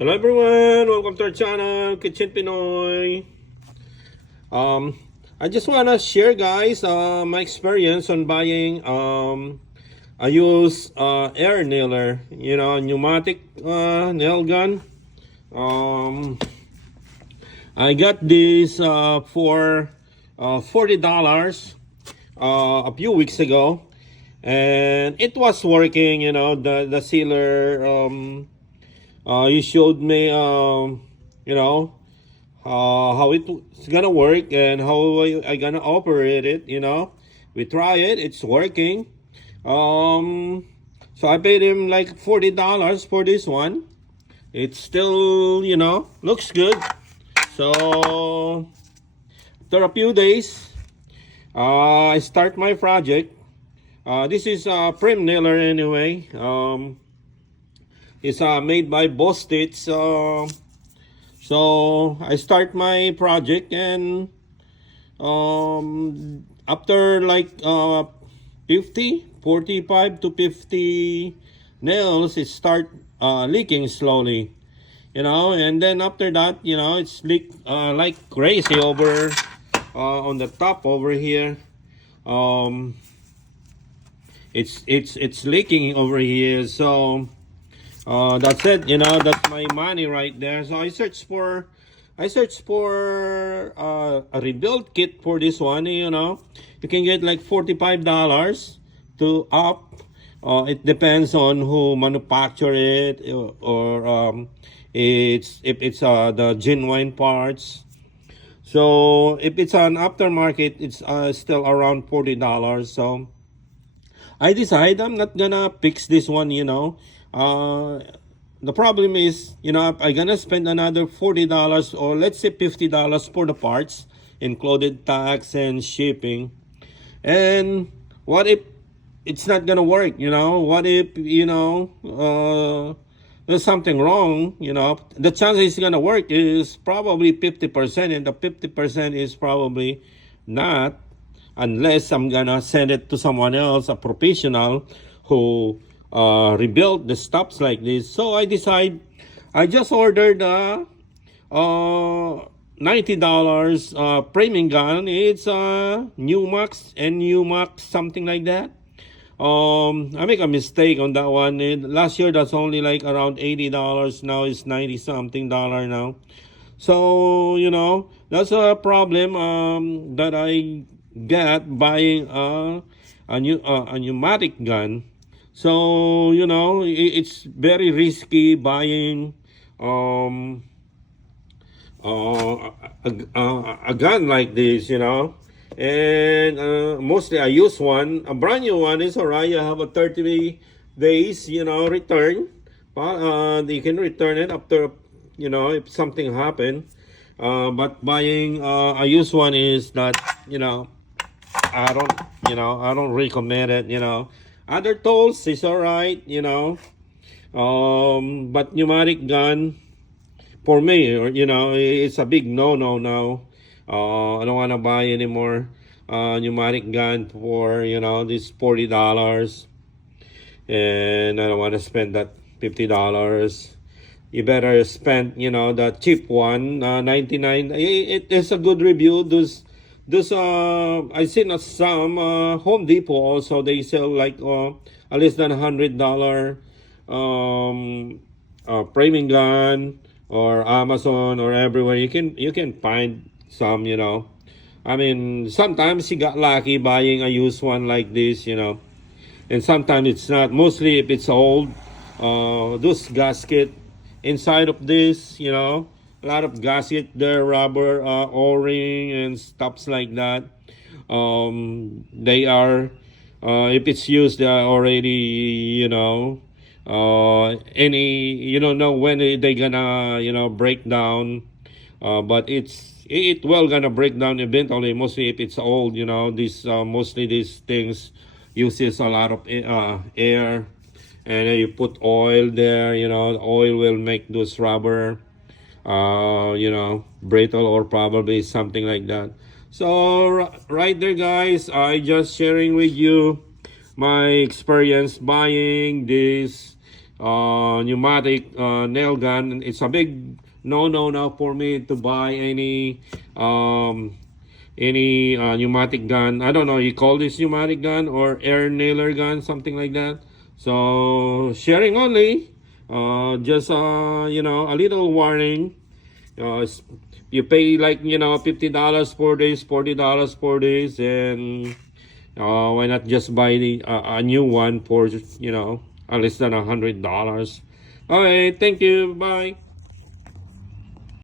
Hello everyone, welcome to our channel, Kitchen Pinoy. I just wanna share guys my experience on buying a used air nailer, pneumatic nail gun. I got this for $40 a few weeks ago, and it was working. The sealer. You showed me, how it's gonna work and how I gonna operate it. We try it; it's working. So I paid him like $40 for this one. It still, looks good. So after a few days, I start my project. This is a prim nailer anyway. It's made by Bostitz. So I start my project, and after like 45 to 50 nails, it start leaking slowly. And then after that, it's leak like crazy over on the top over here. It's leaking over here. So that's it. That's my money right there. So I searched for a rebuild kit for this one. You can get like $45 to up. It depends on who manufacture it, or if it's the genuine parts. So if it's an aftermarket, it's still around $40. So I decide I'm not gonna fix this one. The problem is, I'm gonna spend another $40, or let's say $50 for the parts, included tax and shipping. And what if it's not gonna work? What if there's something wrong? The chance it's gonna work is probably 50%, and the 50% is probably not, unless I'm gonna send it to someone else, a professional who rebuild the stops like this. So I just ordered $90 framing gun. It's Numax and Numax, something like that. I make a mistake on that one. Last year that's only like around $80. Now it's 90 something dollar now. So that's a problem that I get buying a pneumatic gun. So it's very risky buying a gun like this. And mostly I use one. A brand new one is alright. You have a 30 days return, but you can return it after if something happened. But buying a used one is not, I don't recommend it. Other tools is alright. But pneumatic gun, for me, it's a big no-no now. I don't want to buy anymore pneumatic gun for this $40, and I don't want to spend that $50. You better spend the cheap one, 99. It is a good review. Those I seen some Home Depot also, they sell like less than $100 framing gun, or Amazon, or everywhere you can find some. I mean, sometimes you got lucky buying a used one like this, and sometimes it's not. Mostly if it's old, those gasket inside of this, a lot of gasket there, rubber o-ring and stuffs like that. They are if it's used, they are already any, you don't know when they gonna break down. But it will gonna break down eventually, mostly if it's old. This mostly these things uses a lot of air, and then you put oil there. The oil will make those rubber brittle, or probably something like that. So right there guys, I just sharing with you my experience buying this pneumatic nail gun. It's a big no now for me to buy any pneumatic gun. I don't know, you call this pneumatic gun or air nailer gun, something like that. So sharing only, just a little warning. You pay like $50 for days, $40 for days, and why not just buy a new one for less than $100? Okay, thank you, bye.